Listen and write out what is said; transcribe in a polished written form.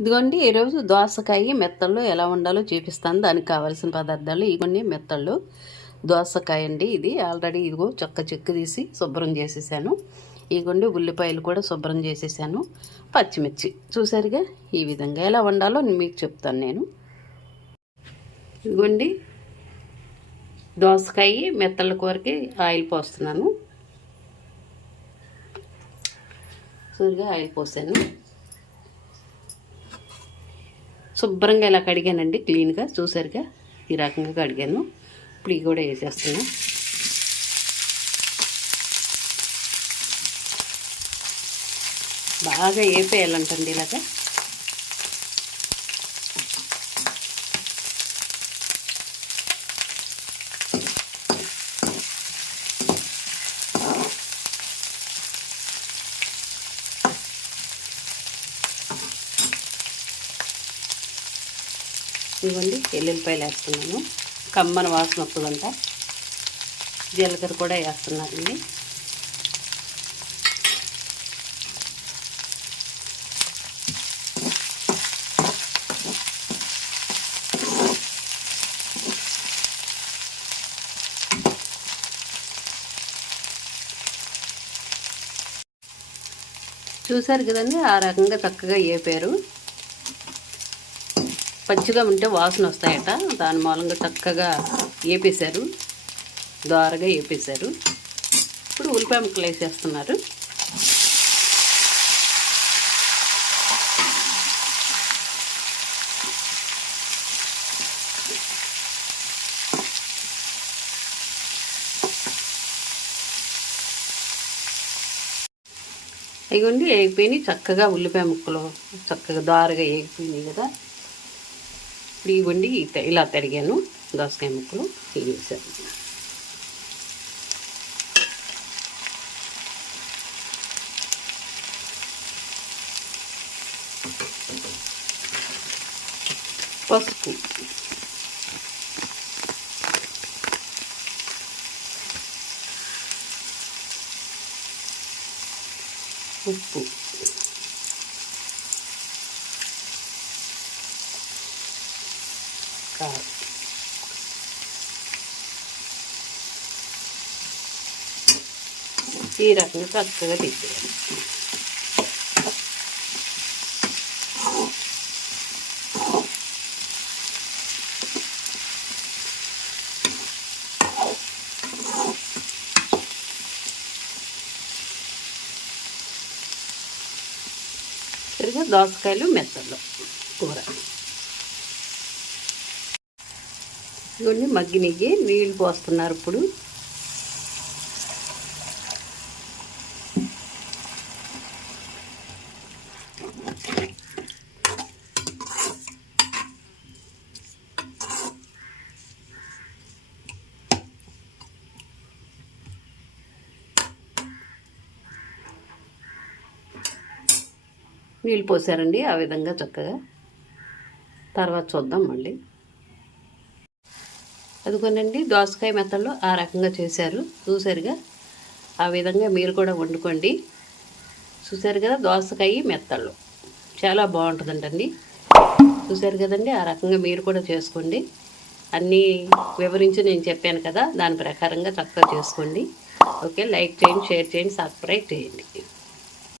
ఇదిగోండి ఈరోజు దోసకాయ మెత్తళ్ళు ఎలా వండాలో చూపిస్తాను. దానికి కావాల్సిన పదార్థాలు ఇవన్నీ మెత్తళ్ళు. దోసకాయ అండి, ఇది ఆల్రెడీ ఇదిగో చెక్కు తీసి శుభ్రం చేసేసాను. ఇదిగోండి ఉల్లిపాయలు కూడా శుభ్రం చేసేసాను. పచ్చిమిర్చి చూసారుగా. ఈ విధంగా ఎలా వండాలో మీకు చెప్తాను నేను. ఇదిగోండి దోసకాయ మెత్తళ్ళ కూరకి ఆయిల్ పోస్తున్నాను. చూరుగా ఆయిల్ పోసాను. శుభ్రంగా ఇలా కడిగానండి, క్లీన్గా చూసారుగా. ఈ రకంగా కడిగాను. ఇప్పుడు ఇవి కూడా వేసేస్తున్నా. బాగా వేపేయాలంటండి ఇలాగా. ఇవ్వండి ఎల్లుల్లిపాయలు వేస్తున్నాను, కమ్మన వాసన వస్తుందంట. జీలకర్ర కూడా వేస్తున్నానండి. చూసారు కదండి, ఆ రకంగా చక్కగా వేపారు. పచ్చిగా ఉంటే వాసన వస్తాయట, దాని మూలంగా చక్కగా వేపేశారు, దోరగా వేపేశారు. ఇప్పుడు ఉల్లిపాయ ముక్కలు వేసేస్తున్నారు. ఇవ్వండి వేగిపోయినాయి చక్కగా. ఉల్లిపాయ ముక్కలు చక్కగా దోరగా వేగిపోయినాయి కదా. ఇవ్వండి ఇలా తరిగాను దోసకాయ ముక్కలు ఇవి వేసాను. పసుపు, ఉప్పు, కారం, ఈ రకంగా చక్కగా తిప్పేయాలి. సరిగా దోసకాయలు మెత్తలు కూర ఇవన్నీ మగ్గినవి. నీళ్ళు పోస్తున్నారు ఇప్పుడు. నీళ్ళు పోసారండి ఆ విధంగా చక్కగా. తర్వాత చూద్దాం మళ్ళీ. అదిగోనండి దోసకాయ మెత్తళ్ళు ఆ రకంగా చేశారు, చూసారుగా. ఆ విధంగా మీరు కూడా వండుకోండి. చూసారు కదా, దోసకాయ మెత్తళ్ళు చాలా బాగుంటుందంటండి. చూసారు కదండి, ఆ రకంగా మీరు కూడా చేసుకోండి. అన్నీ వివరించి నేను చెప్పాను కదా, దాని ప్రకారంగా చక్కగా చేసుకోండి. ఓకే, లైక్ చేయండి, షేర్ చేయండి, సబ్స్క్రైబ్ చేయండి.